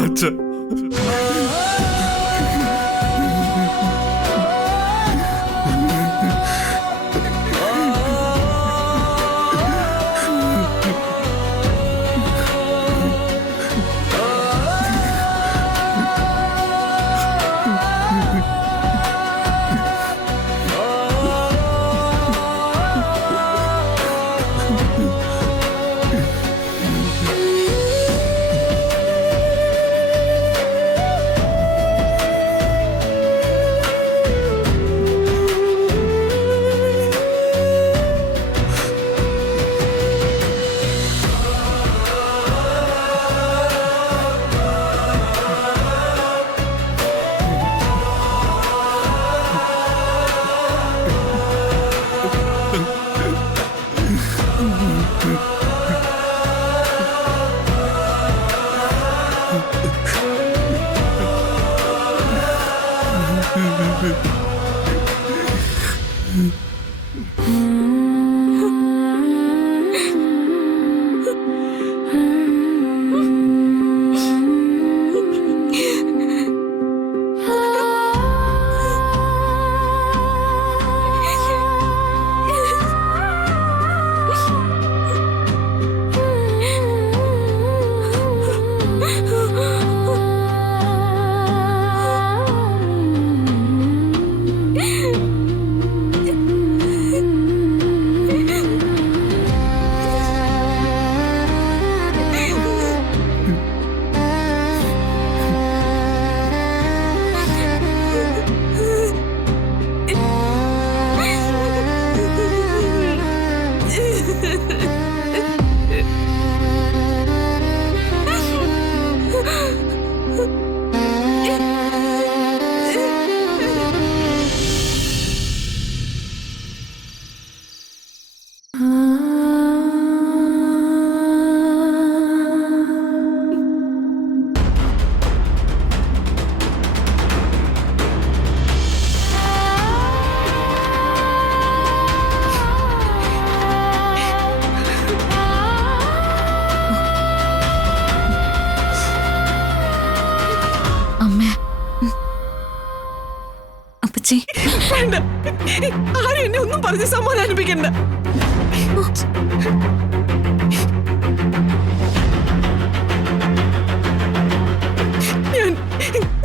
അച്ഛ. വേണ്ട, ആരും എന്നെ ഒന്നും പറഞ്ഞ് സമാധാനിപ്പിക്കണ്ട.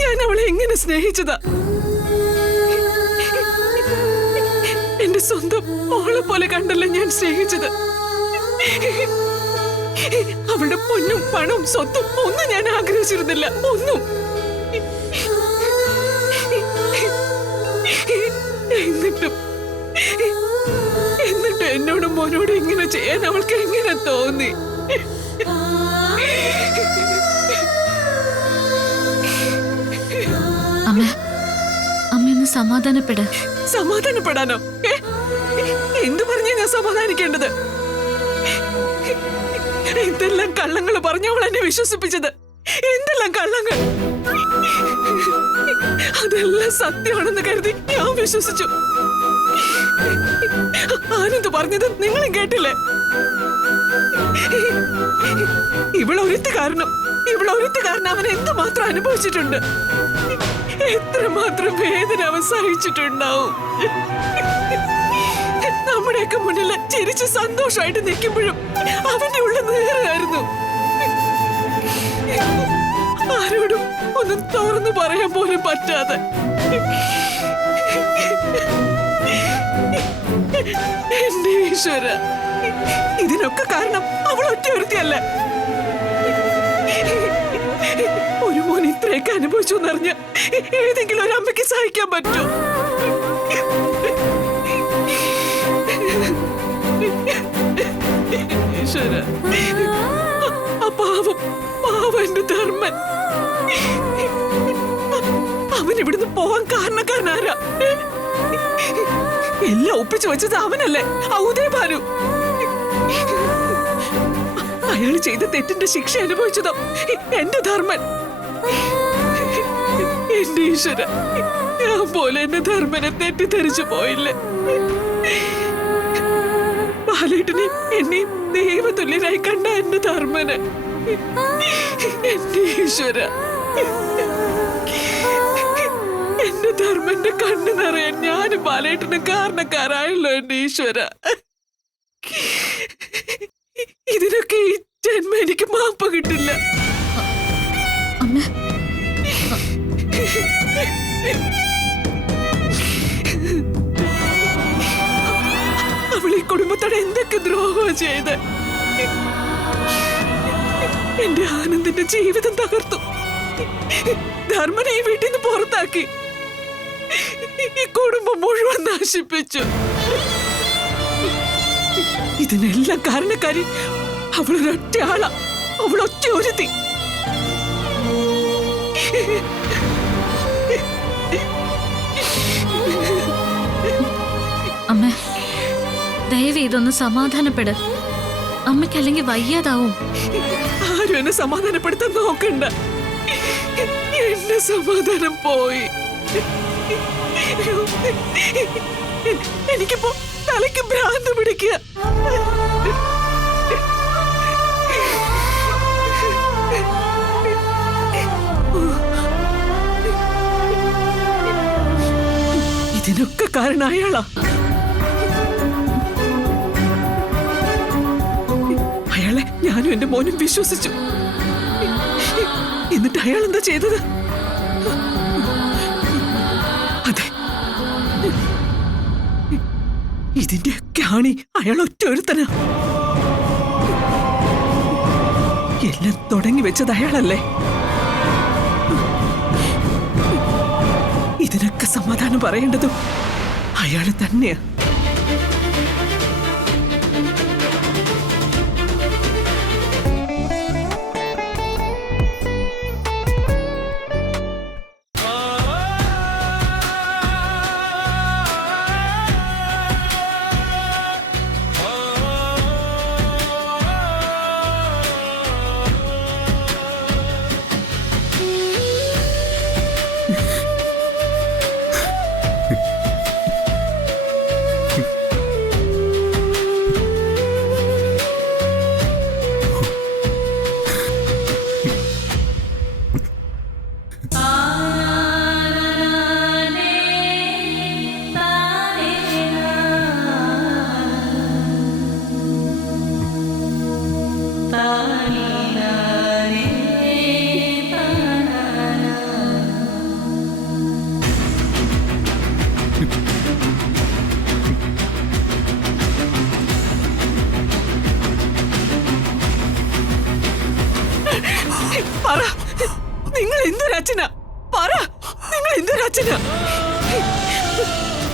ഞാൻ അവളെ എങ്ങനെ സ്നേഹിച്ചതാ. എന്റെ സ്വന്തം മോളെ പോലെ കണ്ടല്ല ഞാൻ സ്നേഹിച്ചത്. അവളുടെ പൊന്നും പണവും സ്വത്തും ഒന്നും ഞാൻ ആഗ്രഹിച്ചിരുന്നില്ല, ഒന്നും. എന്നിട്ടും എന്നോടും മോനോടും ഇങ്ങനെ ചെയ്യാൻ അവൾക്ക് എങ്ങനെ തോന്നി? അമ്മ സമാധാനപ്പെടാനോ? എന്തു പറഞ്ഞാ ഞാൻ സമാധാനിക്കേണ്ടത്? എന്തെല്ലാം കള്ളങ്ങൾ പറഞ്ഞു അവൾ എന്നെ വിശ്വസിപ്പിച്ചത്. എന്തെല്ലാം കള്ളങ്ങൾ! അതെല്ലാം സത്യമാണെന്ന് കരുതി ഞാൻ വിശ്വസിച്ചു. ആനന്ദ് പറഞ്ഞത് നിങ്ങളും കേട്ടില്ലേ? ഇവളൊരുത്തി കാരണം അവൻ എന്തുമാത്രം അനുഭവിച്ചിട്ടുണ്ട്, എത്രമാത്രം വേദന അവൻ സഹിച്ചിട്ടുണ്ടാവും. നമ്മുടെയൊക്കെ മുന്നിൽ ചിരിച്ച് സന്തോഷമായിട്ട് നിൽക്കുമ്പോഴും അവന്റെ ഉള്ളിൽ നേരായിരുന്നു. ആരോടും ഒന്നും തുറന്നു പറയാൻ പോലും പറ്റാതെ. എന്റെ ഈശ്വര, ഇതിനൊക്കെ കാരണം അവൾ ഒറ്റയൊരുത്തിയല്ല. ഒരു മോൻ ഇത്രയൊക്കെ അനുഭവിച്ചു എന്നറിഞ്ഞ് ഏതെങ്കിലും ഒരു അമ്മയ്ക്ക് സഹിക്കാൻ പറ്റൂ? ഈശ്വര, പാവം എന്റെ ധർമ്മൻ. അവൻ ഇവിടുന്ന് പോവാൻ കാരണക്കാരനാരാ? എല്ലാം ഒപ്പിച്ചു വെച്ചത് അവനല്ലേ, ഔദയഭാനു. അയാൾ ചെയ്ത തെറ്റിന്റെ ശിക്ഷ അനുഭവിച്ചതോ എന്റെ ധർമ്മൻ. എന്റെ ഈശ്വര, ഞാൻ പോലെ എന്റെ ധർമ്മനെ തെറ്റിദ്ധരിച്ചു പോയില്ലേ? ബാലേട്ടനെ എന്നെയും ദൈവതുല്യനായി കണ്ട എന്റെ ധർമ്മന് എന്റെ ഈശ്വര, എന്റെ ധർമ്മന്റെ കണ്ണു നിറയാൻ ഞാനും ബാലേട്ടനും കാരണക്കാരായല്ലോ എന്റെ ഈശ്വര. ഇതിനൊക്കെ ഈ ജന്മം എനിക്ക് മാപ്പ് കിട്ടില്ല. അമ്മ അവൾ ഈ കുടുംബത്തോടെ എന്തൊക്കെ ദ്രോഹം ചെയ്ത് എന്റെ ആനന്ദിന്റെ ജീവിതം തകർത്തു. ധർമ്മനെ ഈ വീട്ടിൽ നിന്ന് പുറത്താക്കി ഈ കുടുംബം മുഴുവൻ നശിപ്പിച്ചു. ഇതിനെല്ലാം കാരണക്കാരി അവളൊരൊറ്റ ആളാ, അവളൊറ്റ ഒരുത്തി. അമ്മ ദയവ് ഇതൊന്ന് സമാധാനപ്പെട്. അമ്മയ്ക്കല്ലെങ്കിൽ വയ്യാതാവും. ആരും എന്നെ സമാധാനപ്പെടുത്താൻ നോക്കണ്ട. എന്റെ സമാധാനം പോയി. എനിക്കിപ്പോ തലയ്ക്ക് ഭ്രാന്ത് പിടിക്കുക. ഇതിനൊക്കെ കാരണം അയാളാ. അയാളെ ഞാനും എന്റെ മോനും വിശ്വസിച്ചു. എന്നിട്ട് അയാൾ എന്താ ചെയ്തത്? അതെ, ഇതിന്റെ കാണി അയാൾ ഒറ്റ ഒരുത്തനാ. എല്ലാം തുടങ്ങി വെച്ചത് അയാളല്ലേ. ഇതിനൊക്കെ സമാധാനം പറയേണ്ടതും അയാൾ തന്നെയാ. പറ, നിങ്ങൾ എന്തൊരച്ഛനാ? പറ, നിങ്ങൾ എന്തൊരച്ഛനാ?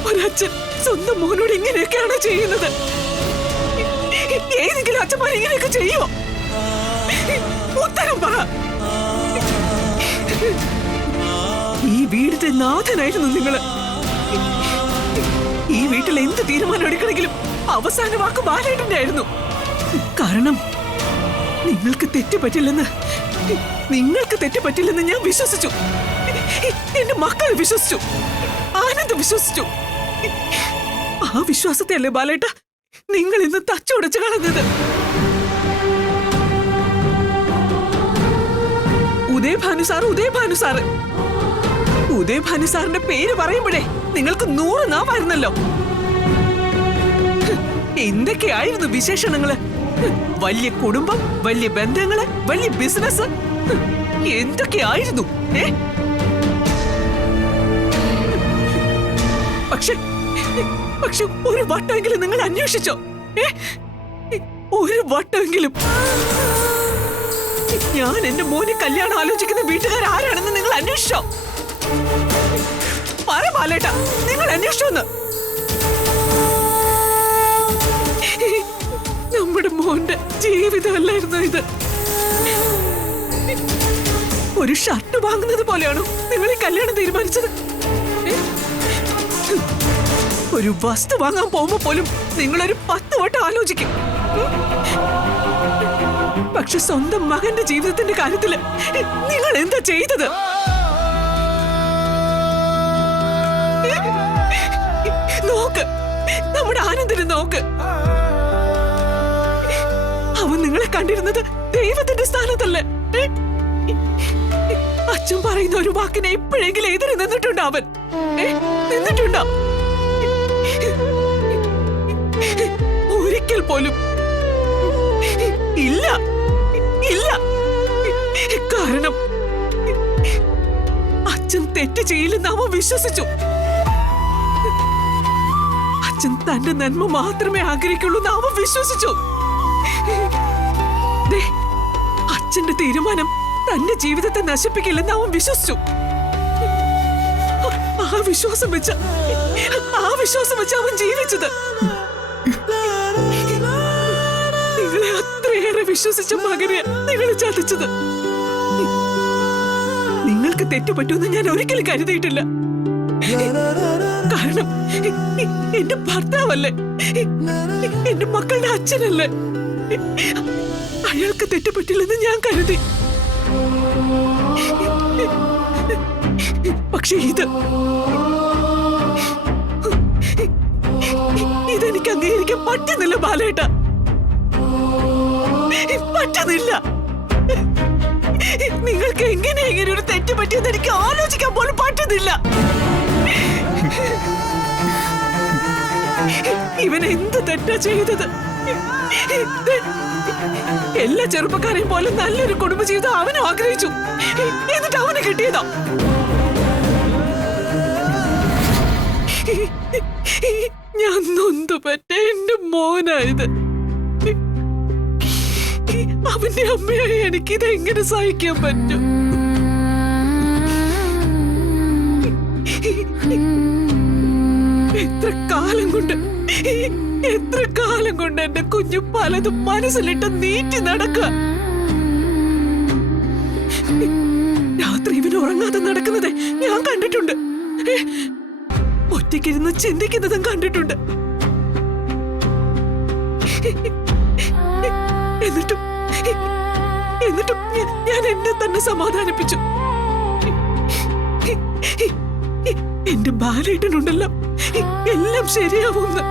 ഒരച്ഛൻ സ്വന്തം മോനോട് ഇങ്ങനെയൊക്കെയാണോ ചെയ്യുന്നത്? ഏതെങ്കിലും അച്ഛന്മാർ ഇങ്ങനെയൊക്കെ ചെയ്യുമോ? ഉത്തരം പറ. ഈ വീടിന്റെ നാഥനായിരുന്നു നിങ്ങള്. ഈ വീട്ടിൽ എന്ത് തീരുമാനം എടുക്കണമെങ്കിലും അവസാന വാക്ക് ബാലേട്ടന്റെ ആയിരുന്നു. കാരണം നിങ്ങൾക്ക് തെറ്റുപറ്റില്ലെന്ന് ഞാൻ വിശ്വസിച്ചു. എന്റെ മക്കൾ വിശ്വസിച്ചു, ആനന്ദ് വിശ്വസിച്ചു. ആ വിശ്വാസത്തെ അല്ലേ ബാലേട്ട നിങ്ങൾ ഇന്ന് തച്ചുടച്ചു കളഞ്ഞത്? ഉദയഭാനു സാറിന്റെ പേര് പറയുമ്പോഴേ നിങ്ങൾക്ക് 100 നാവായിരുന്നല്ലോ. എന്തൊക്കെയായിരുന്നു വിശേഷണങ്ങള്? വലിയ കുടുംബം, വലിയ ബന്ധങ്ങള്, വലിയ ബിസിനസ്, എന്തൊക്കെയായിരുന്നു. പക്ഷെ ഒരു വട്ടമെങ്കിലും നിങ്ങൾ അന്വേഷിച്ചോ? ഒരു വട്ടമെങ്കിലും ഞാൻ എന്റെ മോനെ കല്യാണം ആലോചിക്കുന്ന വീട്ടുകാർ ആരാണെന്ന് നിങ്ങൾ അന്വേഷിച്ചോ? പറ ബാലേട്ട, നിങ്ങൾ അന്വേഷിച്ചോന്ന്. നമ്മുടെ മോന്റെ ജീവിതമല്ലായിരുന്നു ഇത്. ഒരു ഷർട്ട് വാങ്ങുന്നത് പോലെയാണോ നിങ്ങൾ ഈ കല്യാണം തീരുമാനിച്ചത്? ഒരു വസ്തു വാങ്ങാൻ പോകുമ്പോ പോലും നിങ്ങളൊരു 10 വട്ടം ആലോചിക്കും. പക്ഷെ സ്വന്തം മകന്റെ ജീവിതത്തിന്റെ കാര്യത്തില് നിങ്ങൾ എന്താ ചെയ്തത്? നോക്ക്, നമ്മുടെ ആനന്ദിനെ നോക്ക്. അവൻ നിങ്ങളെ കണ്ടിരുന്നത് ദൈവത്തിന്റെ സ്ഥാനത്തല്ലേ? അച്ഛൻ പറയുന്ന ഒരു വാക്കിനെ എപ്പോഴെങ്കിലും എതിരെ നിന്നിട്ടുണ്ടോ അവൻ? നിന്നിട്ടുണ്ടോ? ഒരിക്കൽ പോലും ഇല്ല, ഇല്ല. കാരണം അച്ഛൻ തെറ്റ് ചെയ്യില്ലെന്ന് അവൻ വിശ്വസിച്ചു. അച്ഛൻ തന്റെ നന്മ മാത്രമേ ആഗ്രഹിക്കുള്ളൂ എന്ന് അവൻ വിശ്വസിച്ചു. അച്ഛന്റെ തീരുമാനം തന്റെ ജീവിതത്തെ നശിപ്പിക്കില്ലെന്ന് അവൻ വിശ്വസിച്ചു. ആ വിശ്വാസം വെച്ച് അവൻ ജീവിച്ചത്. നിങ്ങളെ അത്രയേറെ വിശ്വസിച്ച മകനെ നിങ്ങൾ ചതിച്ചത്. നിങ്ങൾക്ക് തെറ്റുപറ്റുമെന്ന് ഞാൻ ഒരിക്കലും കരുതിയിട്ടില്ല. കാരണം എന്റെ ഭർത്താവല്ലേ, എന്റെ മക്കളുടെ അച്ഛനല്ലേ. അയാൾക്ക് തെറ്റുപറ്റില്ലെന്ന് ഞാൻ കരുതി. പക്ഷെ ഇതെനിക്ക് അംഗീകരിക്കാൻ പറ്റുന്നില്ല ബാലേട്ട, പറ്റുന്നില്ല. നിങ്ങൾക്ക് എങ്ങനെ ഒരു തെറ്റ് പറ്റിയെന്ന് എനിക്ക് ആലോചിക്കാൻ പോലും പറ്റുന്നില്ല. ഇവൻ എന്ത് തെറ്റാ ചെയ്തത്? എല്ലാ ചെറുപ്പക്കാരെയും പോലെ നല്ലൊരു കുടുംബജീവിതം അവൻ ആഗ്രഹിച്ചു. എന്നിട്ട് അവന് കിട്ടിയതോ? ഞാൻ നൊന്തുപറ്റ എന്റെ മോനായത്. അവന്റെ അമ്മയായി എനിക്കിത് എങ്ങനെ സഹിക്കാൻ പറ്റും? എത്ര കാലം കൊണ്ട് എന്റെ കുഞ്ഞു പലതും മനസ്സിലിട്ട് നീറ്റി നടക്കുക. രാത്രി ഇവന് ഉറങ്ങാതെ നടക്കുന്നത് ഞാൻ കണ്ടിട്ടുണ്ട്. ഒറ്റയ്ക്കിരുന്ന് ചിന്തിക്കുന്നതും കണ്ടിട്ടുണ്ട്. എന്നിട്ടും ഞാൻ എന്നെ തന്നെ സമാധാനിപ്പിച്ചു. എന്റെ ബാലേട്ടനുണ്ടല്ലോ, എല്ലാം ശരിയാവുമെന്ന്.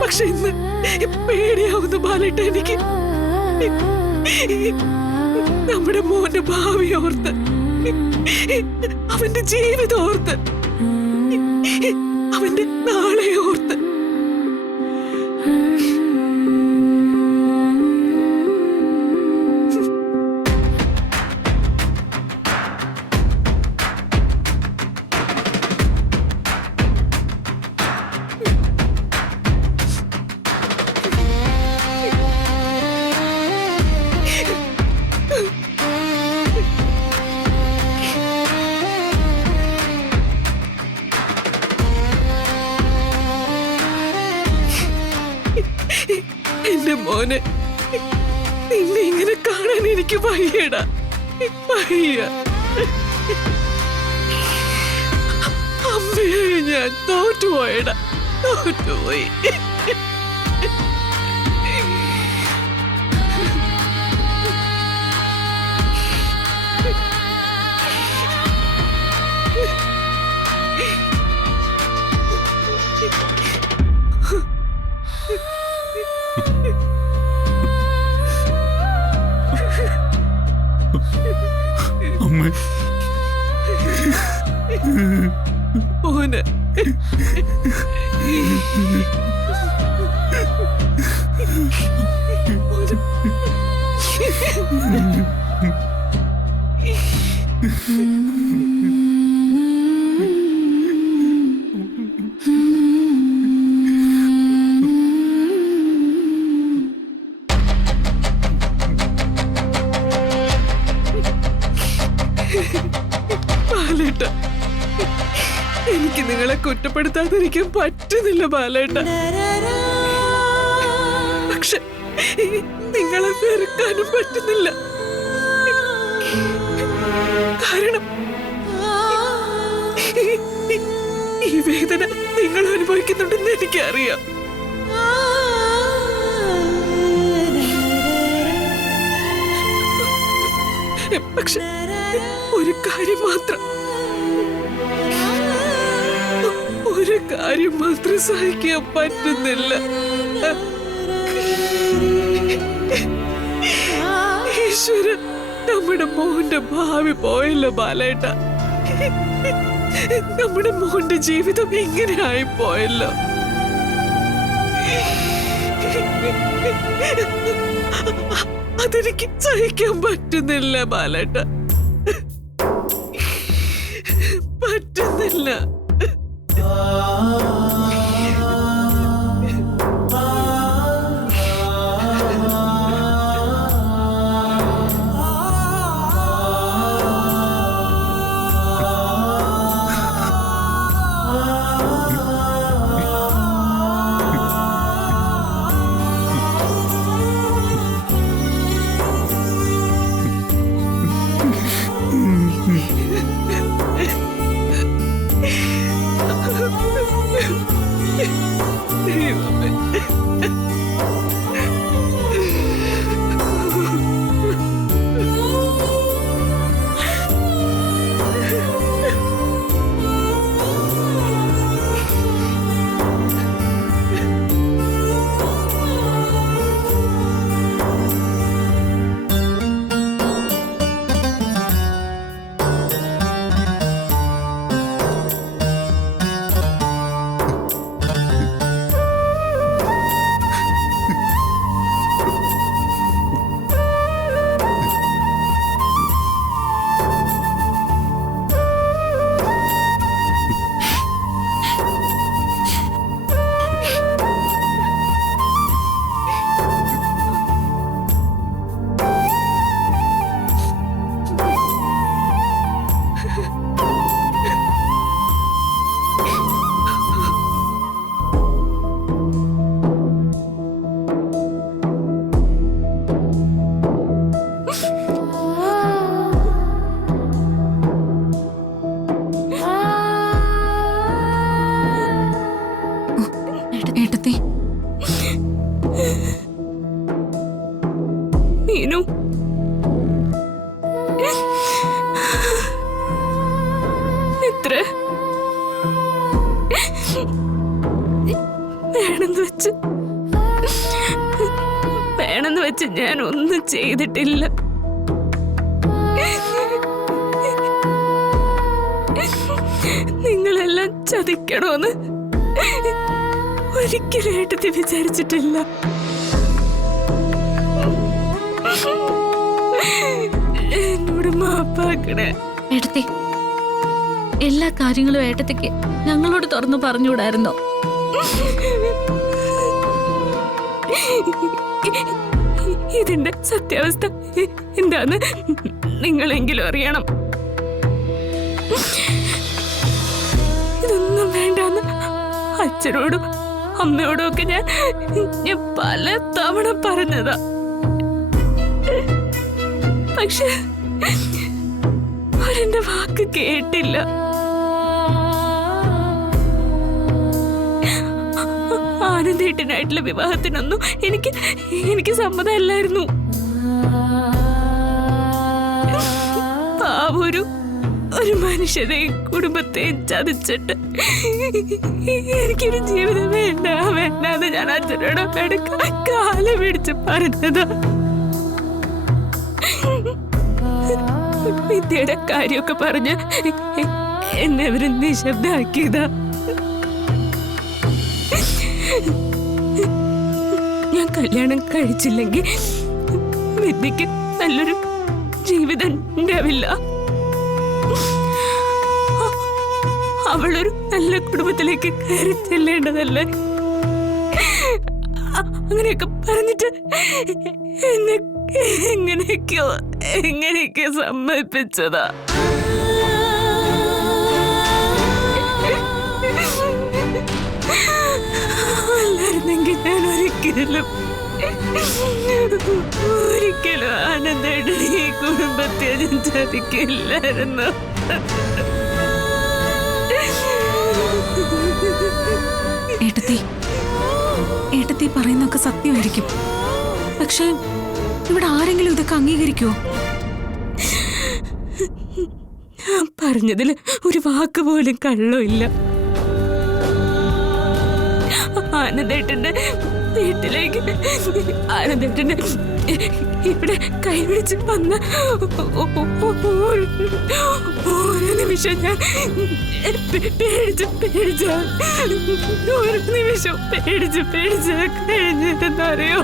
പക്ഷെ ഇന്ന് പേടിയാവുന്ന ബാലേട്ട എനിക്ക്. നമ്മുടെ മോന്റെ ഭാവി ഓർത്ത്, അവന്റെ ജീവിതം ഓർത്ത്, അവന്റെ നാളെ ഓർത്ത്. എന്റെ മോനെ, നിന്നെ ഇങ്ങനെ കാണാൻ എനിക്ക് വയ്യടാ, വയ്യ. അമ്മയെ ഞാൻ തോറ്റുപോയടാ, തോറ്റുപോയി. മോനെ, ബാലേട്ട, എനിക്ക് നിങ്ങളെ കുറ്റപ്പെടുത്താതിരിക്കാൻ പറ്റുന്നില്ല ബാലേട്ട. പക്ഷെ നിങ്ങളെ വെറുക്കാനും പറ്റുന്നില്ല. കാരണം ഈ വേദന നിങ്ങൾ അനുഭവിക്കുന്നുണ്ടെന്ന് എനിക്കറിയാം. പക്ഷെ ഒരു കാര്യം മാത്രം, ഒരു കാര്യം മാത്രം സഹിക്കാൻ പറ്റുന്നില്ല. ഈശ്വര, നമ്മുടെ മോന്റെ ഭാവി പോയല്ലോ ബാലേട്ട. നമ്മുടെ മോന്റെ ജീവിതം ഇങ്ങനെ ആയിപ്പോയല്ലോ. അതെനിക്ക് സഹിക്കാൻ പറ്റുന്നില്ല ബാലേട്ട, പറ്റുന്നില്ല. ഏട്ടത്തി, മീനു, എത്ര വേണമെന്ന് വെച്ച് ഞാൻ ഒന്നും ചെയ്തിട്ടില്ല. നിങ്ങളെല്ലാം ചതിക്കണോന്ന് ഒരിക്കലും ഏട്ടത്തി വിചാരിച്ചിട്ടില്ല. എന്നോട് മാപ്പാക്കണേ. ഏട്ടത്തി, എല്ലാ കാര്യങ്ങളും ഏട്ടത്തിക്ക് ഞങ്ങളോട് തുറന്നു പറഞ്ഞുകൂടായിരുന്നോ? ഇതിന്റെ സത്യാവസ്ഥ എന്താന്ന് നിങ്ങളെങ്കിലും അറിയണം. ഇതൊന്നും വേണ്ടാന്ന് അച്ഛനോടും അമ്മയോടും ഒക്കെ ഞാൻ പല തവണ പറഞ്ഞതാ. പക്ഷെ അവരെന്റെ വാക്ക് കേട്ടില്ല. ആനന്ദേട്ടനായിട്ടുള്ള വിവാഹത്തിനൊന്നും എനിക്ക് സമ്മതമല്ലായിരുന്നു. പാവൊരു മനുഷ്യരെയും കുടുംബത്തെയും ചതിച്ചിട്ട് എനിക്കൊരു ജീവിതം വേണ്ടെന്ന് ഞാൻ അച്ഛനോട് കാലം പിടിച്ച് പറഞ്ഞതാ. വിദ്യയുടെ കാര്യമൊക്കെ പറഞ്ഞ് എന്നെ അവര് നിശബ്ദാക്കിയതാ. ഞാൻ കല്യാണം കഴിച്ചില്ലെങ്കിൽ വിദ്യക്ക് നല്ലൊരു ജീവിതം ഉണ്ടാവില്ല. അവളൊരു നല്ല കുടുംബത്തിലേക്ക് കയറി ചെല്ലേണ്ടതല്ലേ. അങ്ങനെയൊക്കെ പറഞ്ഞിട്ട് എന്നെ എങ്ങനെയൊക്കെയോ സമ്മതിപ്പിച്ചതാ. അല്ലായിരുന്നെങ്കിൽ ഞാൻ ഒരിക്കലും ആനന്ദേട്ടൻ ഈ കുടുംബത്തെ ഞാൻ ചതിക്കില്ലായിരുന്നു. ഏട്ടത്തി പറയുന്നൊക്കെ സത്യമായിരിക്കും. പക്ഷെ ഇവിടെ ആരെങ്കിലും ഇതൊക്കെ അംഗീകരിക്കുമോ? പറഞ്ഞതിൽ ഒരു വാക്ക് പോലും കള്ളമില്ല. ആനന്ദേട്ടന്റെ വീട്ടിലേക്ക് ആനന്ദേട്ടന്റെ ഇവിടെ കൈപിടിച്ച് വന്ന ഓരോ നിമിഷം ഞാൻ പേടിച്ച ഒരു നിമിഷം പേടിച്ച് കഴിഞ്ഞിട്ടെന്നറിയോ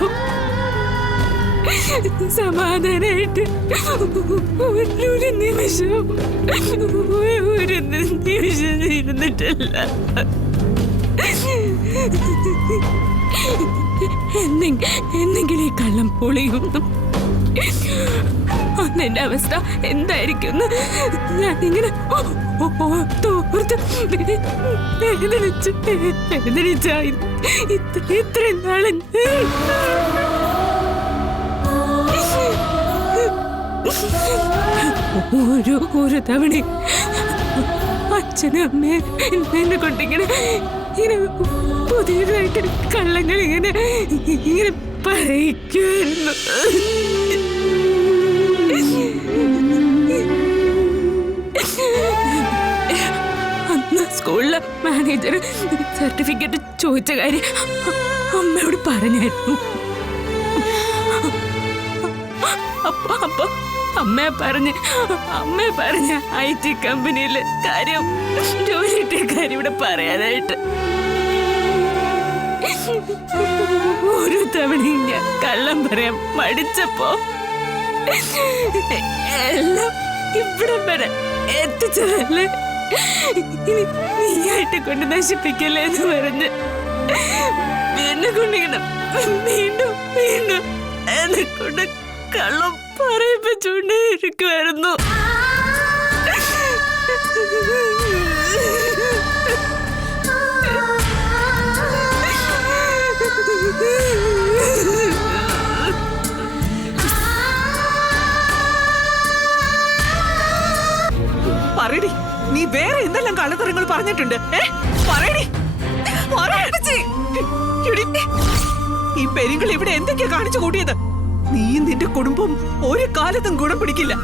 സമാധാനായിട്ട് ഒരു നിമിഷം ഇരുന്നിട്ടില്ല. എന്തെങ്കിലും ഈ കള്ളം പൊളിയും. അന്ന് എന്റെ അവസ്ഥ എന്തായിരിക്കും ഞാനിങ്ങനെ തോർത്ത് വേദനിച്ചായി ഇത്രയും നാളെ ഓരോ തവണ അച്ഛനും അമ്മയും എന്നെ കൊണ്ടിങ്ങനെ പുതിയതായിട്ട് കള്ളങ്ങൾ ഇങ്ങനെ പറയിക്കുമായിരുന്നു. അന്ന് സ്കൂളിലെ മാനേജർ സർട്ടിഫിക്കറ്റ് ചോദിച്ച കാര്യം അമ്മയോട് പറഞ്ഞായിരുന്നു. അപ്പൊ അമ്മയെ പറഞ്ഞ IT കമ്പനിയിലെ കാര്യം ജോലിയുടെ കാര്യം ഇവിടെ പറയാനായിട്ട്. ഓരോ തവണയും ഞാൻ കള്ളം പറയാൻ മടിച്ചപ്പോ എല്ലാം ഇവിടെ വരെ എത്തിച്ചതല്ലേ, ഇനി നീയായിട്ട് കൊണ്ട് നശിപ്പിക്കല്ലേ എന്ന് പറഞ്ഞ് എന്നെ കൊണ്ടിങ്ങനെ വീണ്ടും എന്നെ കൊണ്ട് കള്ളം പറയിപ്പിച്ചുകൊണ്ടേ ഇരിക്കുമായിരുന്നു. പറയടി, നീ വേറെ എന്തെല്ലാം കള്ളത്തരങ്ങൾ പറഞ്ഞിട്ടുണ്ട്? പറയടി. ഈ പെരിങ്ങൾ ഇവിടെ എന്തൊക്കെയാ കാണിച്ചു കൂട്ടിയത്? നീ നിന്റെ കുടുംബം ഒരു കാലത്തും ഗുണം പിടിക്കില്ല.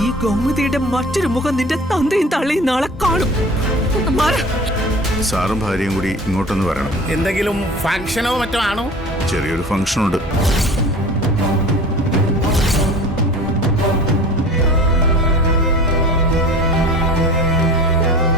ഈ ഗോമതിയുടെ മറ്റൊരു മുഖം നിന്റെ തന്തയും തള്ളയും നാളെ കാണും. സാറും ഭാര്യയും കൂടി ഇങ്ങോട്ടൊന്ന് വരണം. എന്തെങ്കിലും ഫംഗ്ഷനോ മറ്റോ ആണോ? ചെറിയൊരു ഫംഗ്ഷൻ ഉണ്ട്.